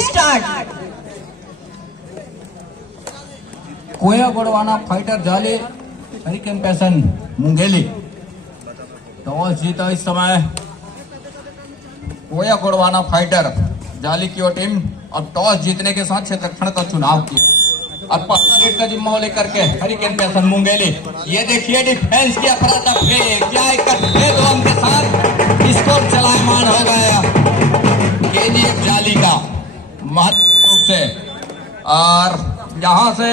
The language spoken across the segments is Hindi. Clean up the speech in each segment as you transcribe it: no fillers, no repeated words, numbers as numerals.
स्टार्ट। कोया गोड़वाना फाइटर जाली हरिकेन पैसन मुंगेली टॉस जीता इस समय कोया गोड़वाना फाइटर जाली की ओर टीम। अब टॉस जीतने के साथ क्षेत्ररक्षण का चुनाव किया। अब पहला रेड का जिम्मा लेकर के हरिकेन पैसन मुंगेली। ये देखिए डिफेंस की अफरा-तफरी, क्या इकट्ठे दो अंक के साथ स्कोर चलायमान हो गया केजीएफ जाली का महत्वपूर्ण रूप से। और यहां से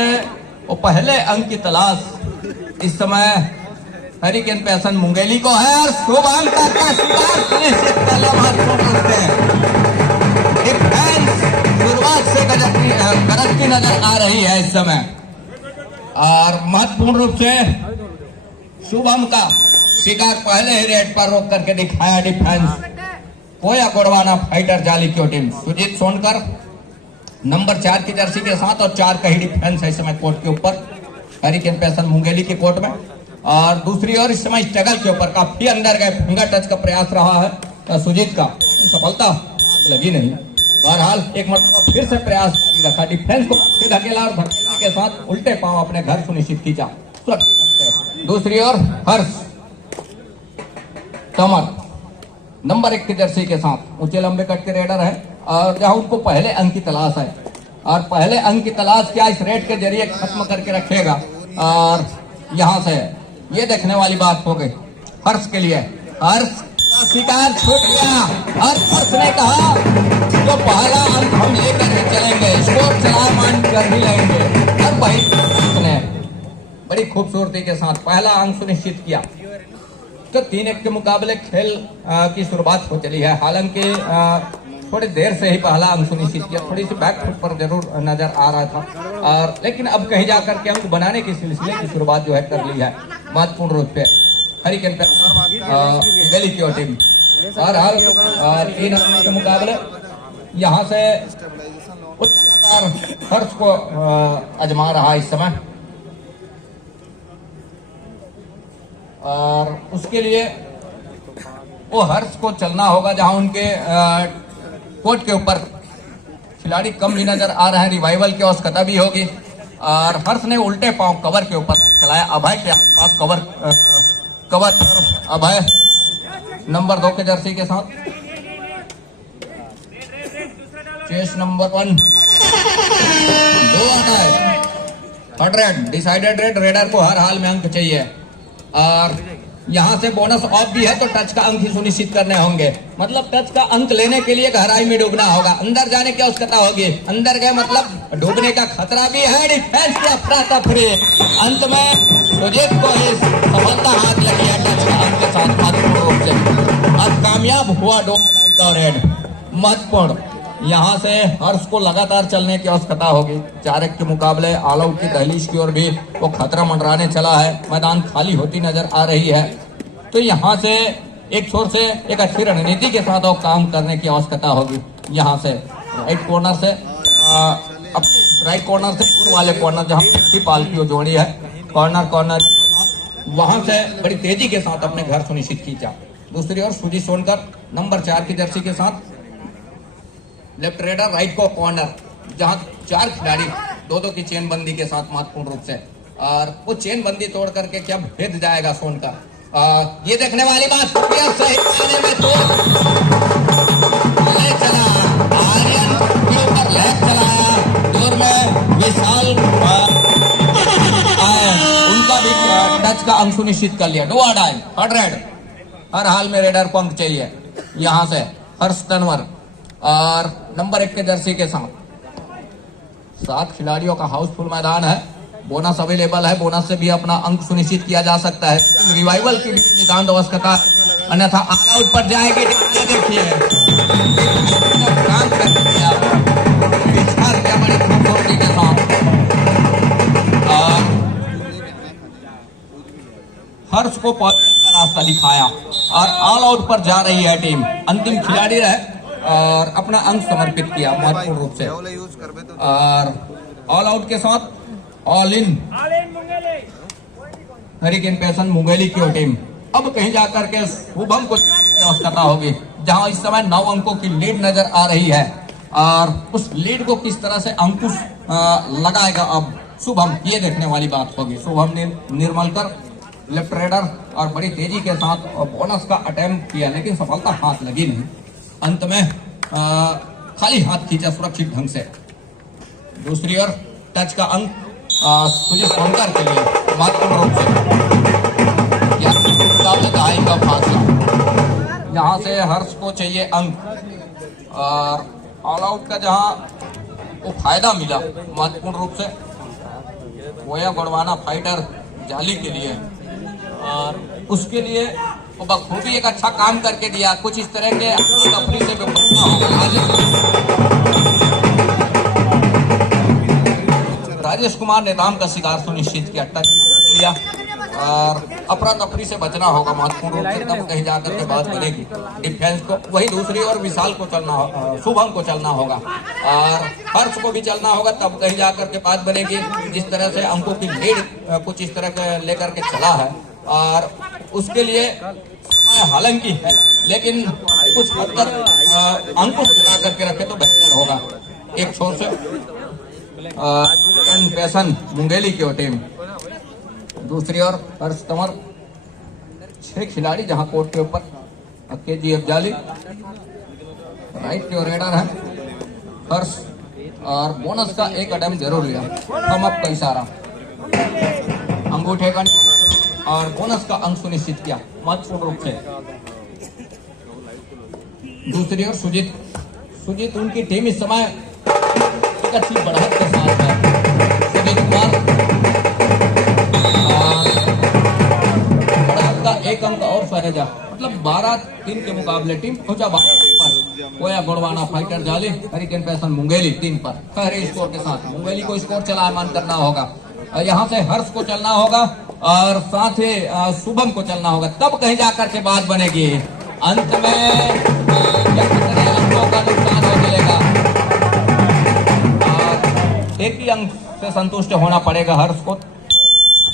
वो पहले अंक की तलाश इस समय हरिकेन पैसन मुंगेली को है और शुभ अंक का शिकार सुनिश्चित करना महत्वपूर्ण रूप से। डिफेंस शुरुआत से गरजती नजर आ रही है इस समय और महत्वपूर्ण रूप से शुभम का शिकार पहले ही रेड पर रोक करके दिखाया डिफेंस कोया गोड़वाना फाइटर जाली की टीम। सुजीत सोनकर नंबर 4 की जर्सी के साथ और 4 का ही डिफेंस है इस समय कोर्ट के ऊपर हरिकेन पैसन मुंगेली के कोर्ट में। और दूसरी ओर इस समय स्ट्रगल के ऊपर काफी अंदर गए फिंगर टच का प्रयास रहा है सुजीत का, सफलता लगी नहीं। बहरहाल एक मरतबा फिर से प्रयास जारी रखा, डिफेंस को धकेला और धकेलने के साथ उल्टे पांव अपने घर सुनिश्चित किया। दूसरी ओर हर्ष तमर नंबर 1 की जर्सी के साथ ऊंचे लंबे कट के रेडर है और जहां उनको पहले अंक की तलाश है और पहले अंक की तलाश क्या इस रेड के जरिए खत्म करके रखेगा। और यहां से ये देखने वाली बात हो गई हर्ष के लिए। हर्ष का शिकार छूट गया और हर्ष ने कहा जो पहला अंक हम लेकर ही चलेंगे, स्कोर चलायमान कर ही लेंगे। और भाई ने बड़ी खूबसूरती के साथ पहला अंक सुनिश्चित किया। तो 3-1 के मुकाबले खेल की शुरुआत हो चली है। हालांकि थोड़ी देर से ही पहला अंक सुनिश्चित किया, थोड़ी सी बैक फुट पर जरूर नजर आ रहा था और लेकिन अब कहीं जाकर के अंक बनाने की सिलसिले की शुरुआत जो है कर ली है महत्वपूर्ण रूप से हरिकेन दिल्ली की टीम। और हर 3 अंक के मुकाबले यहाँ से उच्च हर्ष को आजमा रहा इस समय और उसके लिए वो हर्ष को चलना होगा जहां उनके कोर्ट के ऊपर खिलाड़ी कम भी नजर आ रहे हैं। रिवाइवल की आवश्यकता भी होगी और हर्ष ने उल्टे पांव कवर के ऊपर चलाया। अभय के आसपास कवर अभय नंबर 2 के जर्सी के साथ चेस नंबर 1 2 आता है। Third red decided red, raider को हर हाल में अंक चाहिए और यहाँ से बोनस ऑफ भी है तो टच का अंक ही सुनिश्चित करने होंगे। मतलब टच का अंक लेने के लिए गहराई में डूबना होगा, अंदर जाने की आवश्यकता होगी। अंदर गए मतलब डूबने का खतरा भी है। डिफेंस की अफरा-तफरी, अंत में सुजीत को ही सफलता हाथ लगी है टच का अंक के साथ महत्वपूर्ण रूप से। अब कामयाब हुआ रेड महत्वपूर्ण। यहाँ से हर्ष को लगातार चलने की आवश्यकता होगी। 4-1 के मुकाबले ऑल आउट की दहलीज की ओर भी वो खतरा मंडराने चला है। मैदान खाली होती नजर आ रही है तो यहाँ से एक छोर से एक अच्छी रणनीति के साथ वो काम करने की आवश्यकता होगी। यहाँ से राइट कॉर्नर से अब राइट कॉर्नर से पूर्व वाले कॉर्नर जहाँ पाल की जोड़ी है कॉर्नर वहां से बड़ी तेजी के साथ अपने घर सुनिश्चित किया। दूसरी ओर सुजीत सोनकर नंबर 4 की जर्सी के साथ लेफ्ट रेडर राइट को कॉर्नर जहां 4 खिलाड़ी 2-2 की चेन बंदी के साथ महत्वपूर्ण रूप से और वो चेन बंदी तोड़ करके क्या भेद जाएगा सोनकर। ये देखने वाली बात सही में तो ले चला आर्यन के ऊपर लेग चलाया दूर में विशाल उनका भी टच का अंक सुनिश्चित कर लिया। 2 अड़ाई थर्ड रेड हर हाल में रेडर को अंक चाहिए। यहाँ से हर्ष तनवर और नंबर 1 के जर्सी के साथ 7 खिलाड़ियों का हाउसफुल मैदान है। बोनस अवेलेबल है, बोनस से भी अपना अंक सुनिश्चित किया जा सकता है। रिवाइवल की भी नितांत आवश्यकता, अन्यथा ऑल आउट पर जाएगी। देखिए काम करके बड़ी खूबसूरती के साथ हर्ष को रास्ता दिखाया और ऑल आउट पर जा रही है टीम। अंतिम खिलाड़ी रहे और अपना अंक समर्पित किया महत्वपूर्ण रूप से और ऑल आउट के साथ all in hurricane passion Mungeli की टीम। अब कहीं जाकर के शुभम को आवश्यकता होगी जहां इस समय 9 अंकों की लीड नजर आ रही है और उस लीड को किस तरह से अंकुश लगाएगा अब शुभम, ये देखने वाली बात होगी। शुभम ने निर्मलकर लेफ्ट रेडर और बड़ी तेजी के साथ बोनस का अटेम्प्ट किया, लेकिन सफलता हाथ लगी नहीं। अंत में खाली हाथ खींचा सुरक्षित ढंग से। दूसरी ओर टच का अंक सुजीत सोनकर के लिए महत्वपूर्ण रूप से मुकाबले का फासला। यहाँ से हर्ष को चाहिए अंक और ऑल आउट का जहाँ वो फायदा मिला महत्वपूर्ण रूप से गोया गढ़वाना फाइटर जाली के लिए, और उसके लिए वो बखूबी एक अच्छा काम करके दिया। कुछ इस तरह के तफरी से राजेश कुमार ने दाम का शिकार सुनिश्चित किया, टच लिया और अफरा तफरी से बचना होगा महत्वपूर्ण रूप से, तब कहीं जाकर के बात बनेगी डिफेंस को। वही दूसरी ओर विशाल को चलना होगा, शुभम को चलना होगा और हर्ष को भी चलना होगा, तब कहीं जाकर के बात बनेगी। जिस तरह से अंकों की लीड कुछ इस तरह के लेकर के चला है और उसके लिए समय हालांकि है, लेकिन कुछ हद तक अंकुश बना करके रखे तो बेहतर होगा। एक छोर से पैसन मुंगेली की टीम, दूसरी ओर हर्ष तंवर। 6 खिलाड़ी जहां कोर्ट के ऊपर, केजीएफ जाली राइट की ओर रेडर है हर्ष, और बोनस का एक कदम जरूर लिया, थम अप का इशारा, अंगूठे का, और बोनस का अंक सुनिश्चित किया महत्वपूर्ण रूप से। दूसरी ओर सुजीत उनकी टीम इस समय एक अच्छी बढ़त के साथ है। सुजीत कुमार बढ़त का एक अंक और सहेजा, मतलब 12-3 के मुकाबले टीम पहुंचा पर गोया गढ़वाना फाइटर जाली हरिकेन पैसन मुंगेली 3 पर खैर स्कोर के साथ। मुंगेली को स्कोर चलायमान करना होगा, यहाँ से हर्ष को चलना होगा और साथ ही शुभम को चलना होगा, तब कहीं जाकर के बात बनेगी। अंत में अंकों का नुकसान हो मिलेगा और एक ही अंक से संतुष्ट होना पड़ेगा हर्ष को।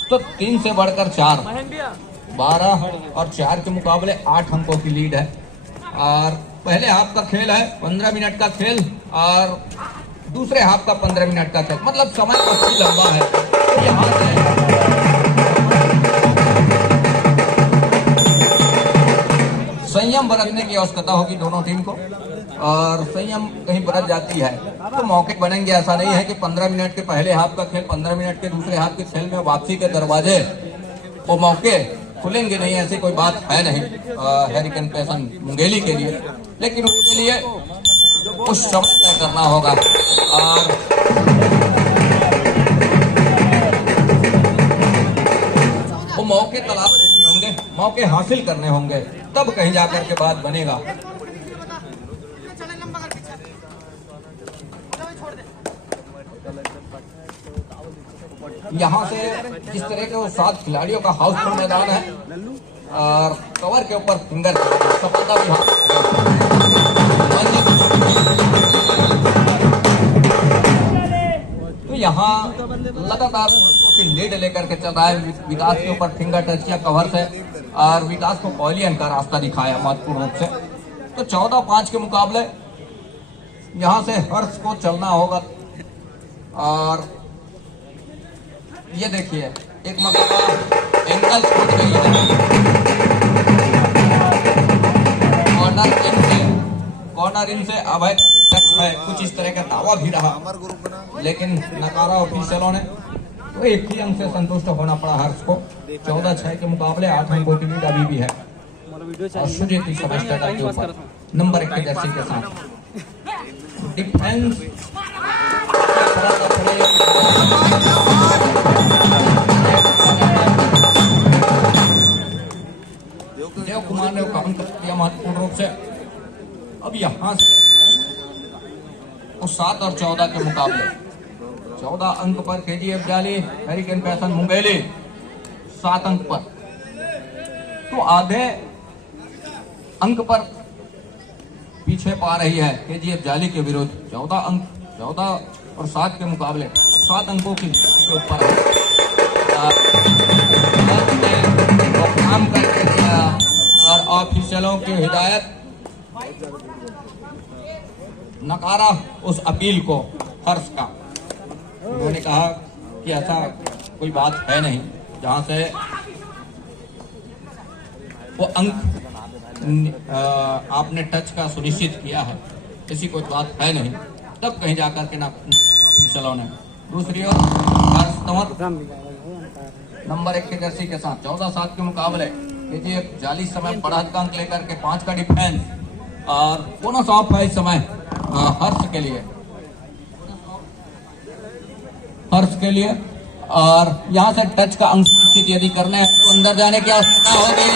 तो 3 से बढ़कर 4, 12 और 4 के मुकाबले 8 अंकों की लीड है। और पहले हाफ का खेल है 15 मिनट का खेल और दूसरे हाफ का 15 मिनट का खेल, मतलब समय काफी लंबा है। तो यहाँ से संयम बरतने की आवश्यकता होगी दोनों टीम को, और संयम कहीं बरत जाती है तो मौके बनेंगे। ऐसा नहीं है कि 15 मिनट के पहले हाफ का खेल 15 मिनट के दूसरे हाफ के खेल में वापसी के दरवाजे वो मौके खुलेंगे नहीं, ऐसी कोई बात है नहीं हरिकेन पैसन मुंगेली के लिए। लेकिन उसके लिए कुछ समय तय करना होगा और वो मौके तलाश करने होंगे, मौके हासिल करने होंगे, तब कहीं जाकर के बात बनेगा। यहाँ से जिस तरह के वो 7 खिलाड़ियों का हाउसफुल मैदान है और कवर के ऊपर फिंगर सफलता भी तो यहाँ लगातार लीड लेकर के चल रहा है। विकास के ऊपर फिंगर टच किया कवर से और विकास को पॉलियन का रास्ता दिखाया महत्वपूर्ण रूप से। तो 14-5 के मुकाबले यहाँ से हर्ष को चलना होगा। और ये देखिए एक मरतबा एंकल छूट गई है, कॉर्नर इन से अवैध टच है, कुछ इस तरह का दावा भी रहा, लेकिन नकारा ऑफिशियलों ने। तो एक ही अंक से संतुष्ट होना पड़ा हर्ष को। 14-6 के मुकाबले 8 अंकों की लीड अभी भी है और सुजीत इस समय स्टेटस के ऊपर नंबर 1 की जर्सी के साथ। डिफेंस देव कुमार ने काम किया महत्वपूर्ण रूप से। अब यहाँ से 7 और 14 के मुकाबले 14 अंक पर केजीएफ जाली हरिकेन पैसन मुंगेली 7 अंक पर, तो आधे अंक पर पीछे पा रही है केजीएफ जाली के विरुद्ध। 14 अंक 14 और 7 के मुकाबले 7 अंकों के ऊपर काम करके दिया और ऑफिशियलों की हिदायत नकारा उस अपील को हर्ष का। उन्होंने कहा कि ऐसा कोई बात है नहीं जहां से वो अंक आपने टच का सुनिश्चित किया है, ऐसी कोई बात है नहीं, तब कहीं जाकर के ना चलाने। दूसरी ओर हर्ष तंवर नंबर 1 के जर्सी के साथ 14-7 के मुकाबले केजीएफ जाली समय बढ़ा का अंक लेकर के 5 का डिफेंस और बोनस ऑफ है इस समय हर्ष के लिए और यहाँ से टच का अंक यदि करने हैं तो अंदर जाने की आवश्यकता होगी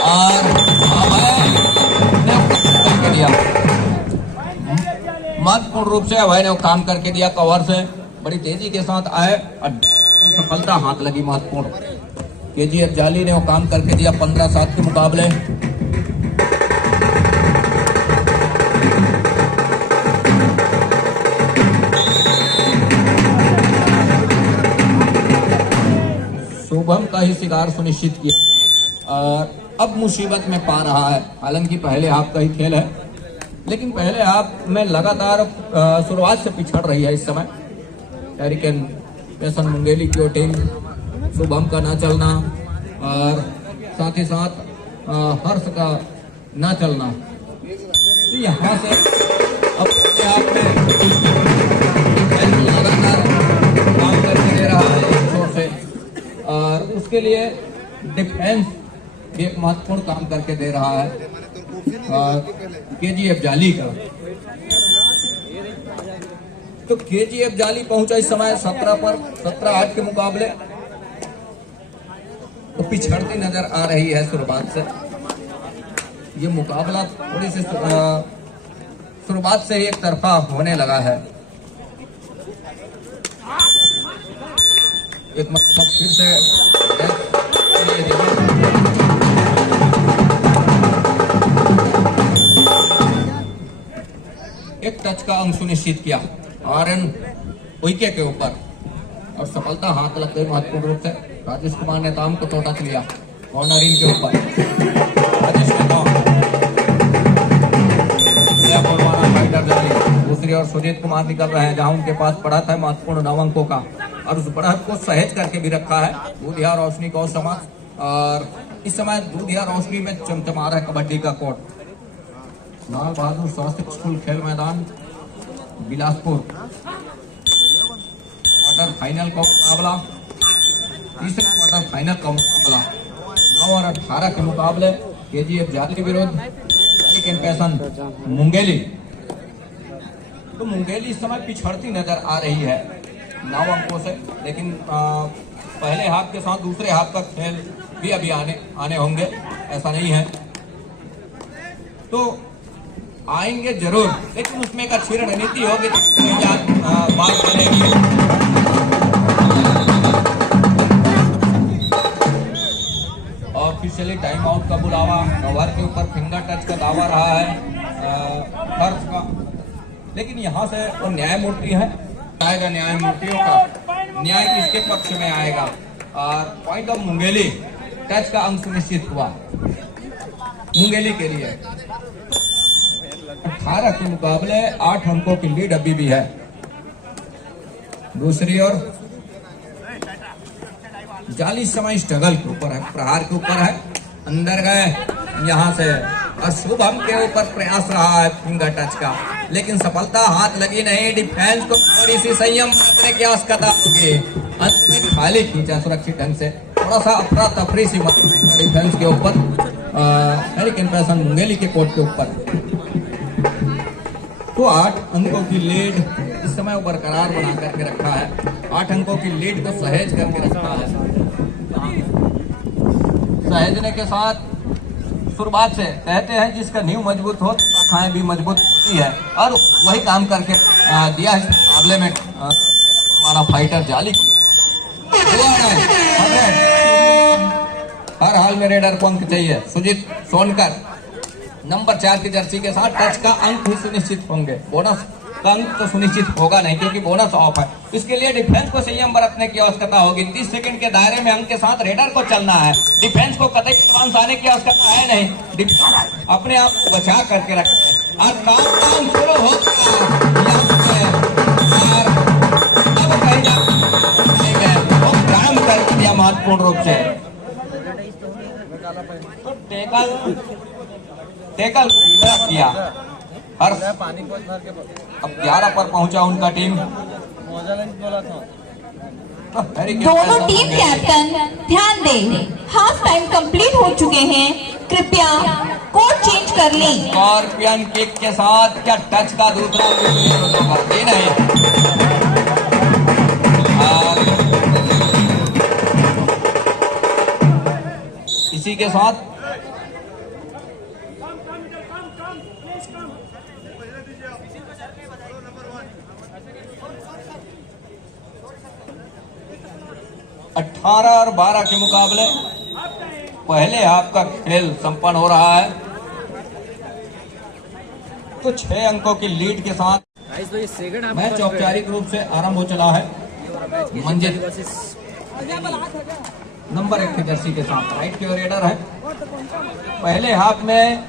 और करके दिया, महत्वपूर्ण रूप से अभय ने वो काम करके दिया। कवर से बड़ी तेजी के साथ आए और सफलता हाथ लगी महत्वपूर्ण। केजीएफ जाली ने वो काम करके दिया 15-7 के मुकाबले। शुभम का ही शिकार सुनिश्चित किया और अब मुसीबत में पा रहा है। हालांकि पहले हाफ का ही खेल है, लेकिन पहले हाफ में लगातार शुरुआत से पिछड़ रही है इस समय हैरिकेन पेसन मुंगेली की वो टीम। शुभम का ना चलना और साथ ही साथ हर्ष का ना चलना, तो यहाँ से अब आप में लगातार काम करके दे रहा है एक छोर से और उसके लिए डिफेंस भी एक महत्वपूर्ण काम करके दे रहा है केजीएफ जाली का। तो केजीएफ जाली पहुंचा इस समय 17-8 के मुकाबले, तो पिछड़ती नजर आ रही है शुरुआत से। ये मुकाबला थोड़ी सी शुरुआत से ही एक तरफा होने लगा है। एक मतलब फिर से एक टच का अंक सुनिश्चित किया आरएन उइके के ऊपर और सफलता हाथ लग गई महत्वपूर्ण रूप से। राजेश कुमार ने दाम को चौटक लिया कॉर्नरिंग के ऊपर। राजेश दूसरी ओर सुजीत कुमार निकल रहे हैं जहां उनके पास बढ़त है महत्वपूर्ण 9 अंकों का और उस बढ़त को सहेज करके भी रखा है दूधिया रोशनी को समाज। और इस समय दूधिया रोशनी में चमचमा रहा है कबड्डी का कोर्ट। लाल बहादुर स्वास्थ्य स्कूल खेल मैदान बिलासपुर। क्वार्टर फाइनल का मुकाबला, तीसरे क्वार्टर फाइनल का मुकाबला 9 और 18 के मुकाबले केजीएफ जाली विरुद्ध हैरिकेन पेसन मुंगेली। तो मुंगेली इस समय पिछड़ती नजर आ रही है 9 अंकों से, लेकिन पहले हाफ के साथ दूसरे हाफ का खेल भी अभी आने होंगे, ऐसा नहीं है। तो आएंगे जरूर, लेकिन उसमें एक अच्छी रणनीति होगी तो बात बनेगी। ऑफिशियली टाइम आउट का बुलावा, कवर के ऊपर फिंगर टच का दावा रहा है हर्ष का, लेकिन यहाँ से वो न्यायमूर्ति है, आएगा न्यायमूर्तियों का न्याय किसके पक्ष में आएगा। और पॉइंट ऑफ मुंगेली, टच का अंक सुनिश्चित हुआ मुंगेली के लिए। 18 के मुकाबले 8 अंकों की लीड अभी भी है। दूसरी ओर जाली समय स्ट्रगल के ऊपर है, प्रहार के ऊपर है, अंदर गए यहाँ से और शुभम के ऊपर प्रयास रहा है फिंगर टच का, लेकिन सफलता हाथ लगी नहीं। डिफेंस को थोड़ी सी संयम रखने की आवश्यकता होगी। अंत में खाली खींचा सुरक्षित ढंग से, थोड़ा सा अफरा तफरी सी डिफेंस के ऊपर हैरिकेन पेसन मुंगेली के कोर्ट के ऊपर। तो 8 अंकों की लीड इस समय वो बरकरार बना करके रखा है, 8 अंकों की लीड को सहेज करके रखा है। सहेजने के साथ शुरुआत से कहते हैं जिसका नींव मजबूत हो शाखाएं भी मजबूत होती है, और वही काम करके दिया इस मुकाबले में हमारा फाइटर जाली। हर हाल में रेडर को अंक चाहिए। सुजीत सोनकर नंबर 4 की जर्सी के साथ टच का अंक भी सुनिश्चित होंगे, बोनस का अंक तो सुनिश्चित होगा नहीं क्योंकि बोनस ऑफ है। इसके लिए डिफेंस को संयम बरतने की आवश्यकता होगी। 30 सेकंड के दायरे में अंक के साथ रेडर को चलना है, डिफेंस को कतई एडवांस आने की आवश्यकता है नहीं, अपने आप को बचा करके रखना है। और काम शुरू हो गया महत्वपूर्ण रूप से। तो टेकल किया हर्ष। अब 11 पर पहुंचा उनका टीम। दोनों टीम कैप्टन ध्यान दें, हाफ टाइम कंप्लीट हो चुके हैं, कृपया कोड चेंज कर लें। स्कॉर्पियन किक के साथ क्या टच का दूसरा नहीं। और इसी के साथ अठारह और 12 के मुकाबले पहले हाफ का खेल संपन्न हो रहा है। तो 6 अंकों की लीड के साथ मैच औपचारिक रूप से आरंभ हो चला है। मंजिल नंबर 1 की जर्सी के साथ राइट की रेडर है। पहले हाफ में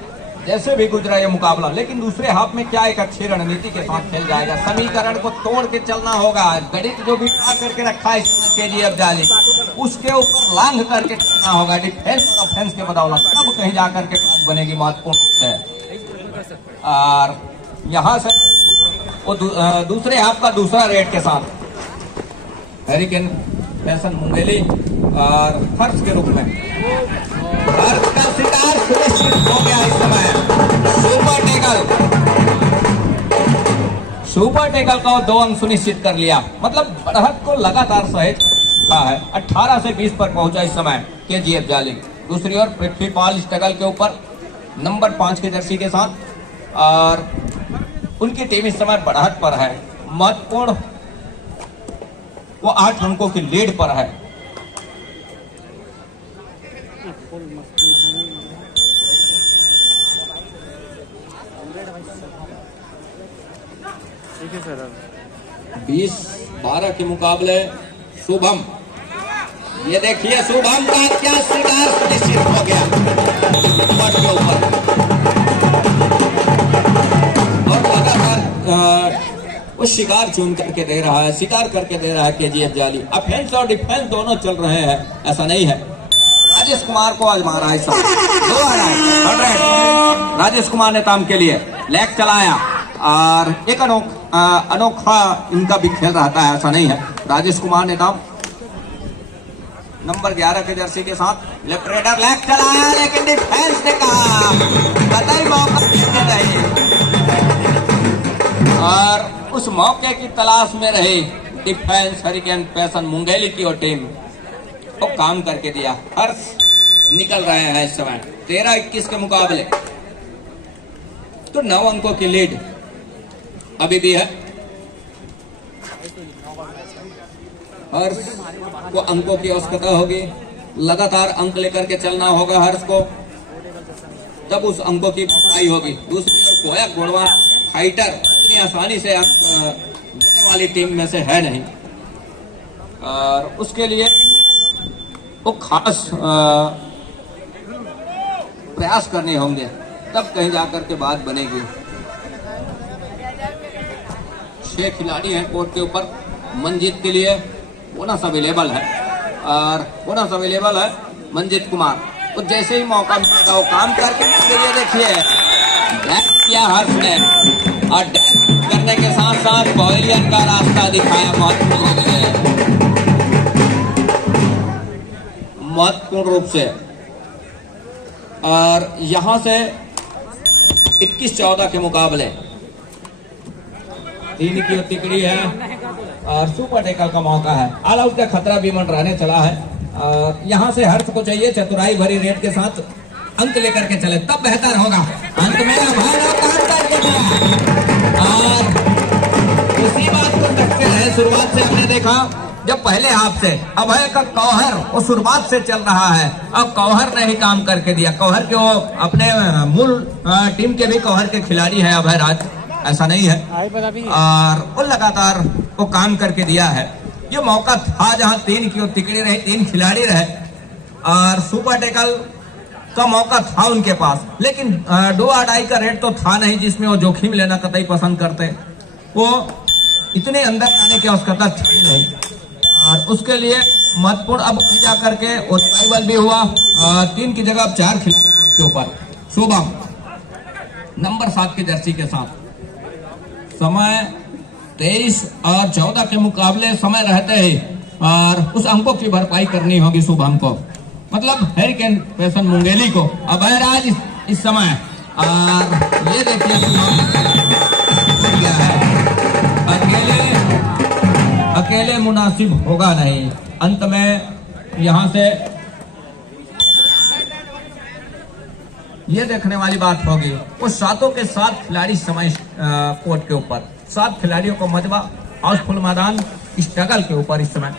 जैसे भी गुजरा ये मुकाबला, लेकिन दूसरे हाफ में क्या एक अच्छी रणनीति के साथ खेल जाएगा। समीकरण को तोड़ के चलना होगा। गणित जो भी करके रखा है केजीएफ जाली, उसके ऊपर लांघ करके चलना होगा। डिफेंस ऑफेंस के बदौलत तब कहीं जाकर के बात बनेगी महत्वपूर्ण है। और यहाँ से वो दूसरे हाफ का दूसरा रेड के साथ हैरिकेन फैशन मुंगेली और हर्ष के रूप में हर्ष का शिकार सुनिश्चित हो गया। इस समय सुपर टेकल का 2 अंक सुनिश्चित कर लिया। मतलब बढ़त को लगातार सहेज रहा है। 18 से 20 पर पहुंचा इस समय केजीएफ जाली। दूसरी ओर पृथ्वीपाल स्ट्रगल के ऊपर नंबर 5 की जर्सी के साथ, और उनकी टीम इस समय बढ़त पर है। महत्वपूर्ण वो 8 अंकों की लीड पर है। ठीक है सर। 20-12 के मुकाबले शुभम, ये देखिए शुभम का क्या शिकार सुनिश्चित हो गया के ऊपर। और लगातार वो शिकार चुन करके दे रहा है, शिकार करके दे रहा है केजीएफ जाली। ऑफेंस और डिफेंस दोनों चल रहे हैं, ऐसा नहीं है। राजेश कुमार को आज मारा है सब 2 आ रहा है। राजेश कुमार ने काम के लिए लेग चलाया और एक अनोखा इनका भी खेल रहता है, ऐसा नहीं है। राजेश कुमार ने नाम नंबर 11 के जर्सी के साथ लेफ्ट रेडर लेग चलाया, लेकिन डिफेंस ने कहा कतई मौका देते रहे। और उस मौके की तलाश में रही डिफेंस हैरिकेन फैशन मुंगेली की और टीम को काम करके दिया। हर्ष निकल रहे हैं इस समय 13-21 के मुकाबले। तो 9 अंकों की लीड अभी भी है। हर्ष को अंकों की आवश्यकता होगी, लगातार अंक लेकर के चलना होगा हर्ष को, तब उस अंकों की भरपाई होगी। दूसरी ओर कोया गोड़वा फाइटर इतनी आसानी से देने वाली टीम में से है नहीं, और उसके लिए वो खास प्रयास करने होंगे, तब कहीं जाकर के बात बनेगी। 6 खिलाड़ी हैं कोर्ट के ऊपर। मंजित के लिए बोनस अवेलेबल है, और बोनस अवेलेबल है मंजित कुमार। तो जैसे ही मौका मिलेगा वो काम करके ये देखिए डैश किया हर्ष ने, और डैश करने के साथ साथ पवेलियन का रास्ता दिखाया महत्वपूर्ण रूप से। और यहां से 21-14 के मुकाबले 3 की तिकड़ी है और सुपर टेकल का मौका है। ऑल आउट का खतरा भी मंडराने चला है। यहां से हर्ष को चाहिए चतुराई भरी रेड के साथ अंक लेकर के चले, तब बेहतर होगा। अंत में और उसी बात को देखते रहे। शुरुआत से हमने देखा जब पहले हाफ से अभय का कौहर वो शुरुआत से चल रहा है, अब कौहर ने ही काम करके दिया। कौहर के वो अपने मूल टीम के भी कौहर के खिलाड़ी है अभय राज, ऐसा नहीं है, और वो लगातार वो काम करके दिया है। ये मौका था जहां 3 की तिकड़ी रहे, 3 खिलाड़ी रहे, और सुपर टेकल का मौका था उनके पास, लेकिन डो और डाई का रेट तो था नहीं जिसमें वो जोखिम लेना कतई पसंद करते। वो इतने अंदर आने की आवश्यकता थी नहीं। और उसके लिए महत्वपूर्ण अब जा करके और रिवाइवल भी हुआ। 3 की जगह अब 4 खिलाड़ी के ऊपर। शुभम नंबर 7 की जर्सी के साथ, समय 23 और 14 के मुकाबले समय रहते ही और उस अंकों की भरपाई करनी होगी शुभम को, मतलब हैरिकेन पेसन मुंगेली को। अब है राज इस समय, और ये देखिए क्या है, अकेले मुनासिब होगा नहीं। अंत में यहां से ये देखने वाली बात होगी वो 7 के 7 खिलाड़ी समय कोर्ट के ऊपर, 7 खिलाड़ियों को मजबा हाउसफुल मैदान स्ट्रगल के ऊपर इस समय।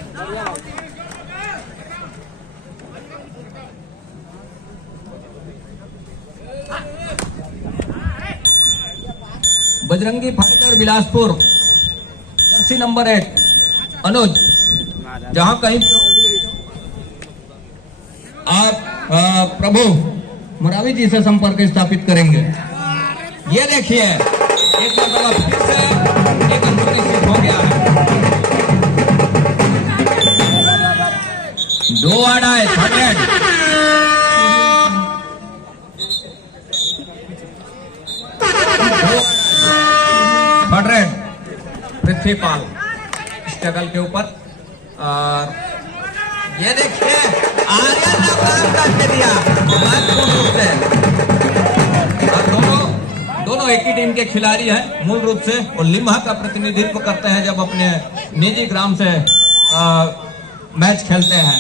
Bajrangi fighter Bilaspur Jersey number 1 अनुज, जहां कहीं आप प्रभु मुरारी जी से संपर्क स्थापित करेंगे। ये देखिए एक मतलब फिर से एक अंक निश्चित हो गया है। 2 आड़ाए 100 पृथ्वीपाल स्ट्रगल के ऊपर। और ये देखिए आर्यन ने काम करके दिया महत्वपूर्ण रूप से। और दोनों एक ही टीम के खिलाड़ी हैं मूल रूप से, और लिम्हा का प्रतिनिधित्व करते हैं जब अपने निजी ग्राम से मैच खेलते हैं।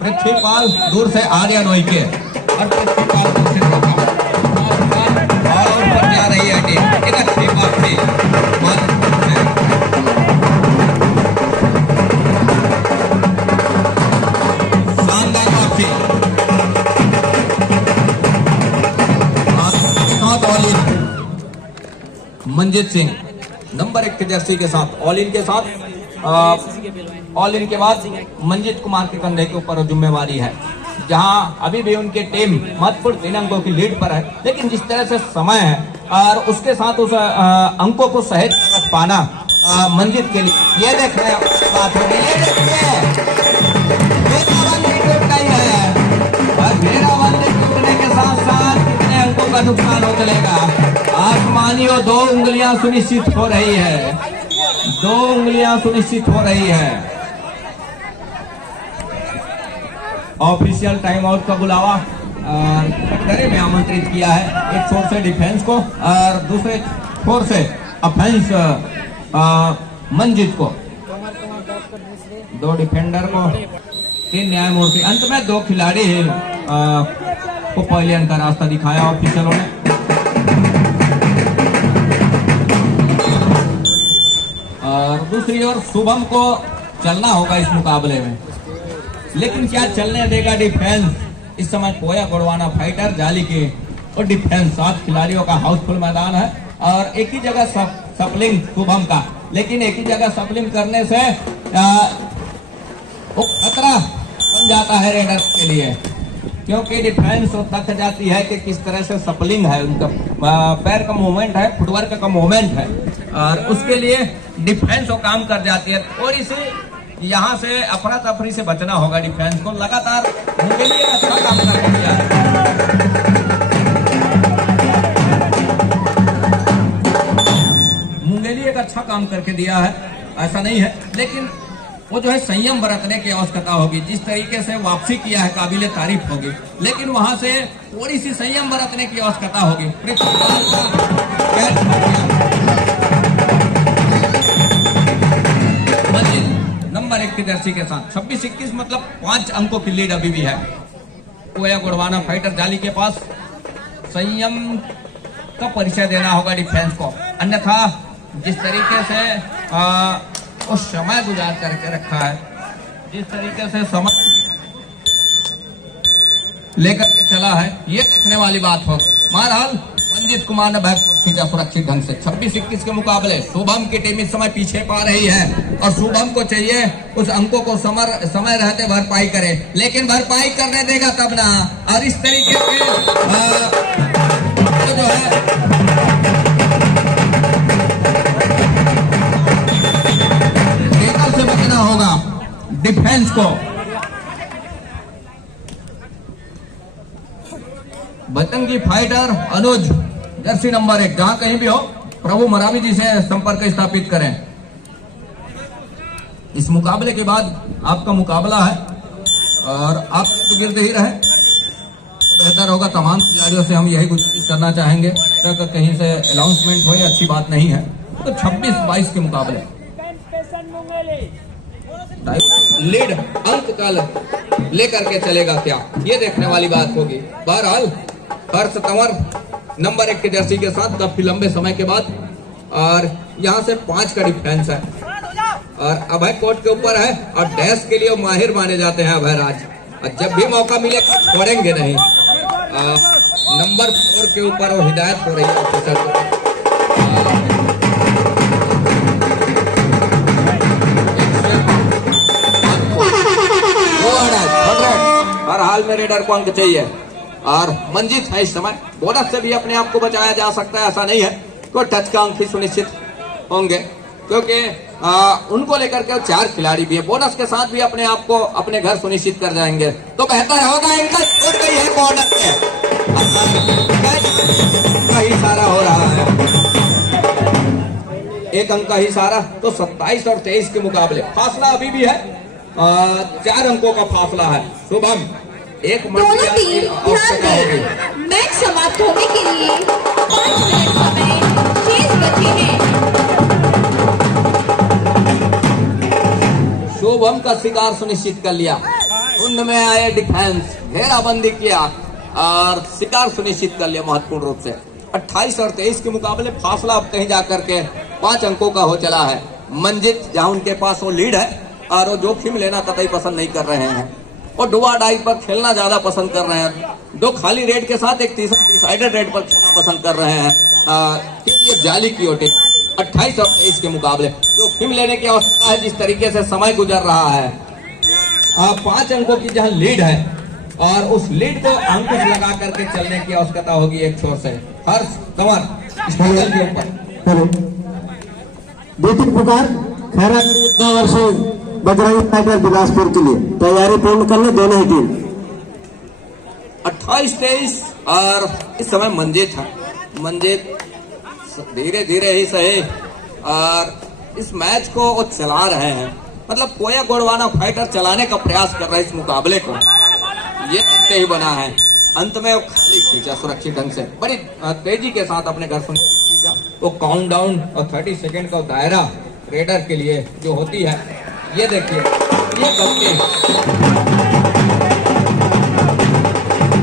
पृथ्वीपाल दूर से आर्यन के, और पृथ्वीपाल दूर से और ऊपर जा रही है टीम। एक अच्छी बात थी, शानदार बात थी। मंजीत सिंह नंबर 1 के जर्सी के साथ ऑल इन के साथ, ऑल इन के बाद मंजीत कुमार के कंधे के ऊपर जिम्मेवारी है, जहां अभी भी उनकी टीम महत्वपूर्ण 3 अंकों की लीड पर है। लेकिन जिस तरह से समय है और उसके साथ उस अंकों को सहेज रख पाना मंजीत के लिए, ये देखने बात हो रही है। टूटने के साथ साथ कितने अंकों का नुकसान हो चलेगा। आसमानियों 2 उंगलियां सुनिश्चित हो रही है, 2 उंगलियां सुनिश्चित हो रही है। ऑफिशियल टाइम आउट का बुलावा कटघरे में आमंत्रित किया है, एक छोर से डिफेंस को और दूसरे छोर से ऑफेंस मंजीत को, 2 डिफेंडर को, 3 न्यायमूर्ति। अंत में 2 खिलाड़ी को पवेलियन का रास्ता दिखाया ऑफिशियलों ने। और दूसरी ओर शुभम को चलना होगा इस मुकाबले में, लेकिन क्या चलने देगा डिफेंस। इस समय कोया गोड़वाना फाइटर जाली के और डिफेंस 7 खिलाड़ियों का हाउसफुल मैदान है, और एक ही जगह सपलिंग शुभम का, लेकिन एक ही जगह सपलिंग करने से खतरा बन जाता है रेडर्स के लिए, क्योंकि डिफेंस थक जाती है कि किस तरह से सपलिंग है, उनका पैर का मूवमेंट है, फुटवर्क का मूवमेंट है, और उसके लिए डिफेंस वो काम कर जाती है। थोड़ी सी यहाँ से अफरा तफरी से बचना होगा डिफेंस को। लगातार मुंगेली अच्छा काम कर दिया है। मुंगेली एक अच्छा काम करके दिया है, ऐसा नहीं है, लेकिन वो जो है संयम बरतने की आवश्यकता होगी। जिस तरीके से वापसी किया है काबिले तारीफ होगी, लेकिन वहां से थोड़ी सी संयम बरतने की आवश्यकता होगी। नंबर 1 की जर्सी के साथ 26-21 मतलब 5 अंकों की लीड अभी भी है। कोया गोड़वाना फाइटर जाली के पास संयम का परिचय देना होगा डिफेंस को, अन्यथा जिस तरीके से वो समय गुजार करके रखा है, जिस तरीके से समय लेकर के चला है, ये देखने वाली बात हो। बहरहाल मंजीत कुमार ने बैट खींचा सुरक्षित ढंग से। 26-21 के मुकाबले शुभम की टीम इस समय पीछे पा रही है, और शुभम को चाहिए उस अंकों को समय रहते भरपाई करे, लेकिन भरपाई करने देगा तब ना। और इस तरीके से जो है होगा डिफेंस को। बजरंगी फाइटर अनुज जर्सी नंबर 1, जहां कहीं भी हो प्रभु मरावी जी से संपर्क स्थापित करें। इस मुकाबले के बाद आपका मुकाबला है और आप तो गिरते ही रहे तो बेहतर होगा। तमाम खिलाड़ियों से हम यही गुजारिश करना चाहेंगे अगर कहीं से अनाउंसमेंट हो, अच्छी बात नहीं है। तो 26-22 के मुकाबले लीड अंक कल लेकर के चलेगा क्या, ये देखने वाली बात होगी। बहरहाल हर्ष तंवर नंबर 1 की जर्सी के साथ काफी लंबे समय के बाद, और यहाँ से 5 का डिफेंस है और अभय कोर्ट के ऊपर है और डैश के लिए माहिर माने जाते हैं अभय राज, और जब भी मौका मिले छोड़ेंगे नहीं। नंबर 4 के ऊपर वो हिदायत हो रही है ऑफिसर को। हर हाल में रेडर को अंक चाहिए और मंजित है इस समय। बोनस से भी अपने आप को बचाया जा सकता है, ऐसा नहीं है तो टच का अंक ही सुनिश्चित होंगे, क्योंकि उनको लेकर के 4 खिलाड़ी भी है। बोनस के साथ भी अपने आप को अपने घर सुनिश्चित कर जाएंगे तो बेहतर होगा। इनका छूट गई है बोनस का ही सारा हो रहा है, 1 अंक का ही सारा। तो 27 और 23 के मुकाबले फासला अभी भी है, 4 अंकों का फासला है। शुभम एक दोनों टीम ध्यान दें, मैच समाप्त होने के लिए 5 मिनट समय शेष बचे हैं। शुभम का शिकार सुनिश्चित कर लिया, कुंड में आए डिफेंस, घेराबंदी किया और शिकार सुनिश्चित कर लिया महत्वपूर्ण रूप से। 28 और 23 के मुकाबले फासला अब कहीं जाकर के 5 अंकों का हो चला है। मंजित जहां उनके पास वो लीड है और वो जोखिम लेना कतई पसंद नहीं कर रहे हैं और डुआ डाई पर खेलना ज्यादा पसंद कर रहे हैं। 2 खाली रेड के साथ एक डिसाइडेड रेड पर खेलना पसंद कर रहे हैं। ये जाली की ओटे 28 और 23 के मुकाबले जोखिम लेने की आवश्यकता है। जिस तरीके से समय गुजर रहा है, 5 अंकों की जहां लीड है और उस लीड को अंकुश लगा करके चलने की आवश्यकता होगी एक छोर से। हर्ष तंवर स्ट्रगल के ऊपर 2-3 पुकार खैरा 2 वर्ष बजरंगी फाइटर बिलासपुर के लिए तैयारी पूर्ण कर ले दोनों ही टीम। 28-23 और इस समय मंजित है। मंजित धीरे धीरे ही सही और इस मैच को वो चला रहे हैं, मतलब कोया गोड़वाना फाइटर चलाने का प्रयास कर रहा है इस मुकाबले को। ये देखते ही बना है, अंत में वो खाली खींचा सुरक्षित ढंग से, बड़ी तेजी के साथ अपने घर खींचा। वो काउंटडाउन और 30 सेकेंड का दायरा रेडर के लिए जो होती है, ये देखिए ये गलती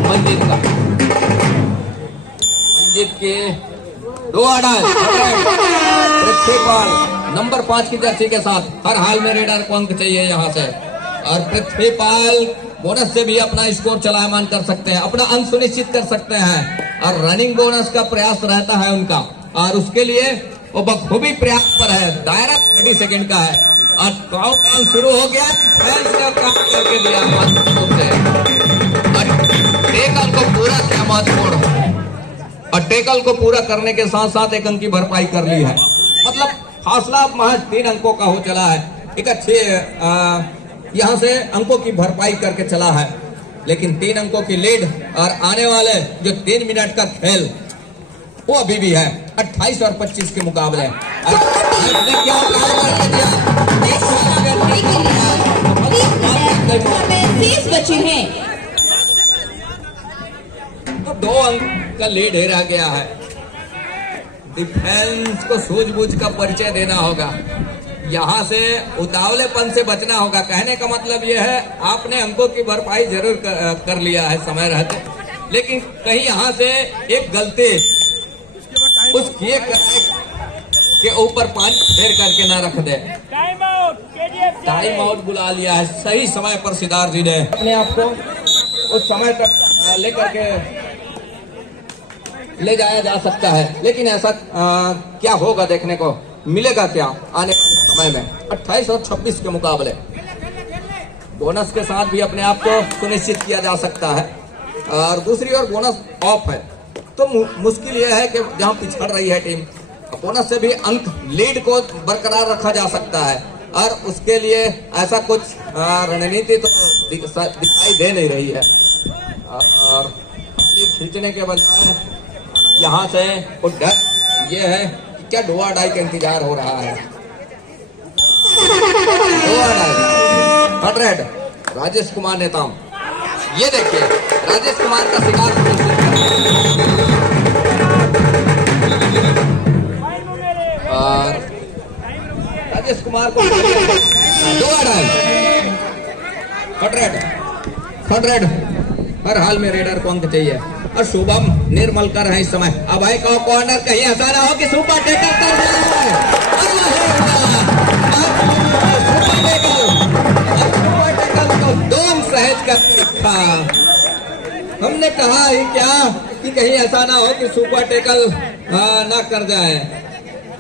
मंजित का, मंजित के 2 आडाल पृथ्वीपाल नंबर 5 की जर्सी के साथ हर हाल में रेडर को अंक चाहिए यहाँ से। और पृथ्वीपाल बोनस से भी अपना स्कोर चलायमान कर सकते हैं, अपना अंक सुनिश्चित कर सकते हैं और रनिंग बोनस का प्रयास रहता है उनका और उसके लिए वो बखूबी प्रयास पर है। दायरा 30 सेकेंड का है और काउंटडाउन शुरू हो गया। काम करके दिया टेकल को पूरा किया महत्वपूर्ण, और टेकल को पूरा करने के साथ साथ 1 अंक की भरपाई कर ली है। मतलब फासला महज 3 अंकों का हो चला है। एक अच्छे यहाँ से अंकों की भरपाई करके चला है, लेकिन 3 अंकों की लीड और आने वाले जो 3 मिनट का खेल वो अभी भी है। 28 और 25 के मुकाबले शेष बचे हैं। तो 2 अंक का लीड ही रह गया है। डिफेंस को सूझबूझ का परिचय देना होगा, यहाँ से उतावलेपन से बचना होगा। कहने का मतलब यह है आपने अंकों की भरपाई जरूर कर लिया है समय रहते, लेकिन कहीं यहाँ से एक गलती उस किए के ऊपर पानी फेर करके ना रख दे। टाइम आउट बुला लिया है सही समय पर सिद्धार्थ जी ने अपने आप को उस समय तक लेकर के ले जाया जा सकता है, लेकिन ऐसा क्या होगा देखने को मिलेगा क्या आने समय में। 28 और 26 के मुकाबले बोनस के साथ भी अपने आप को सुनिश्चित किया जा सकता है और दूसरी ओर बोनस ऑफ है, तो मुश्किल यह है कि जहां पिछड़ रही है टीम, बोनस से भी अंक लीड को बरकरार रखा जा सकता है और उसके लिए ऐसा कुछ रणनीति तो दिखाई दे नहीं रही है। और खींचने के बजाय यहाँ से ये है कि क्या डो और डाई का इंतजार हो रहा है। डो और डाई 100 राजेश कुमार नेताम। ये देखिए राजेश कुमार का शिकार और राजेश कुमार को 2 और डाई 100 हर हाल में रेडर को अंक चाहिए। और शुभम निर्मल कर है इस समय। अब भाई का कॉर्नर कहीं ऐसा ना हो कि सुपर टेकल कर जाए। सुपर टेकल को दोम सहज कर रखा। हमने कहा ही क्या कि कहीं ऐसा ना हो कि सुपर टेकल ना कर जाए।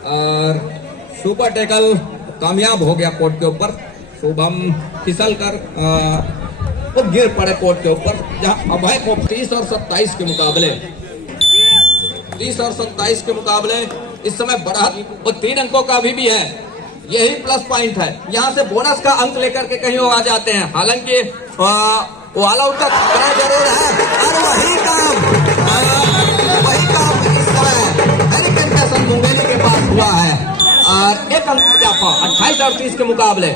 और सुपर टेकल कामयाब हो गया कोर्ट के ऊपर। शुभम फिसल कर वो गिर पड़े कोर्ट के ऊपर, जहां अभय को 30 और 27 के मुकाबले 30 और 27 के मुकाबले इस समय बढ़त वो 3 अंकों का अभी भी है। यही प्लस पॉइंट है। यहाँ से बोनस का अंक लेकर के कहीं वो आ जाते हैं। हालांकि ऑल आउट का खतरा जरूर है। और वही काम इस समय हरिकेन पैसन मुंगेली के पास हुआ है। और एक अंक इजाफा 28 और 30 के मुकाबले।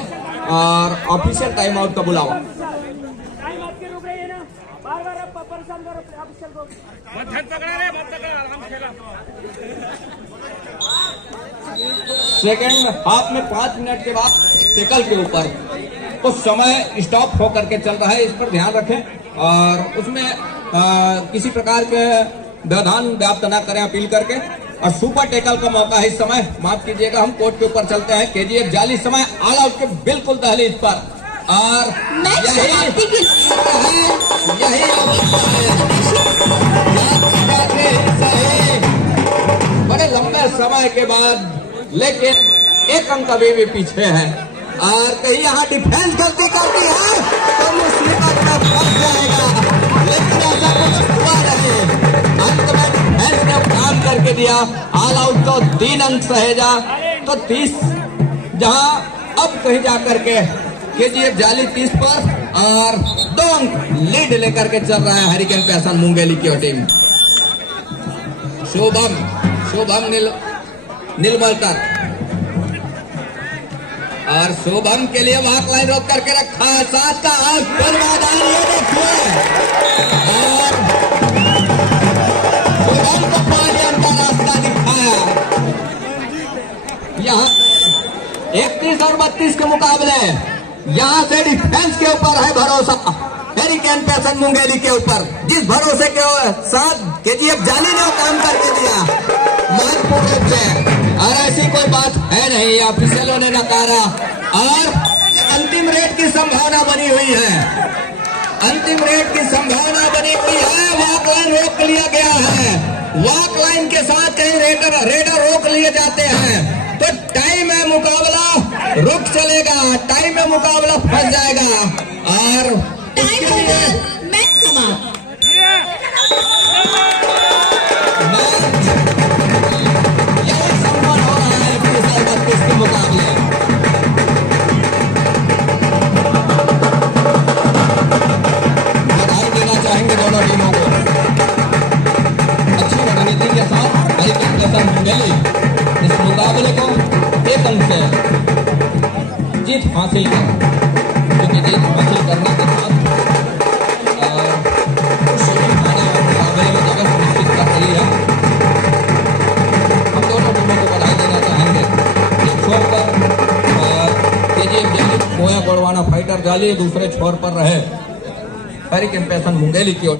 और ऑफिशियल टाइम आउट का बुलावा। सेकेंड हाफ में 5 मिनट के बाद टेकल के ऊपर कुछ समय स्टॉप होकर के चल रहा है, इस पर ध्यान रखें। और उसमें किसी प्रकार के व्यवधान व्याप्त न करें अपील करके। और सुपर टेकल का मौका है इस समय। माफ कीजिएगा, हम कोर्ट के ऊपर चलते हैं। केजीएफ जाली समय ऑल आउट के बिल्कुल दहलीज पर। और बड़े लंबे समय के बाद, लेकिन एक अंक अभी भी पीछे है। और कहीं यहाँ डिफेंस गलती करती है तो मुसीबत में फंस जाएगा। लेकिन ऐसा कुछ हुआ नहीं। अंत में डिफेंस ने काम करके दिया। ऑल आउट तो 3 अंक सहेजा तो 30, जहां अब कहीं जाकर के केजीएफ जाली 30 पर और 2 अंक लीड लेकर के चल रहा है हरिकेन पैसन मुंगेली की टीम। शुभम नीलमलकर और शुभम के लिए वहां लाइन रोक करके रखा है। 7 का हाथ पर मैदान, ये देखिए। और शुभम को 5 अंक का रास्ता दिखाया। यहाँ 31 और 32 के मुकाबले यहाँ से डिफेंस के ऊपर है भरोसा हरिकेन पैसन मुंगेली के ऊपर। जिस भरोसे के साथ केजीएफ जाली ने काम करके दिया महत्वपूर्ण रूप से। और ऐसी कोई बात है नहीं, ऑफिशियलों ने नकारा। और अंतिम रेड की संभावना बनी हुई है। अंतिम रेड की संभावना बनी हुई है। वॉक लाइन रोक लिया गया है। वॉक लाइन के साथ कहीं रेडर रोक लिए जाते हैं तो टाइम में मुकाबला रुक चलेगा, टाइम में मुकाबला फंस जाएगा। और मैच समाप्त। यही सम्मान हो रहा है 30 और 32 के मुकाबले। बधाई देना चाहेंगे दोनों टीमों को। अच्छी रणनीति के साथ हरिकेन पैसन मुंगेली इस मुकाबले को 1 अंक से जीत हासिल कर, क्योंकि जीत हासिल करने के साथ मुकाबले में जगह सुनिश्चित कर रही है। हम दोनों टीमों को बधाई देना चाहेंगे। एक छोर पर केजीएफ जाली कोया गोड़वाना फाइटर जाली, दूसरे छोर पर रहे हरिकेन पैसन मुंगेली की ओर।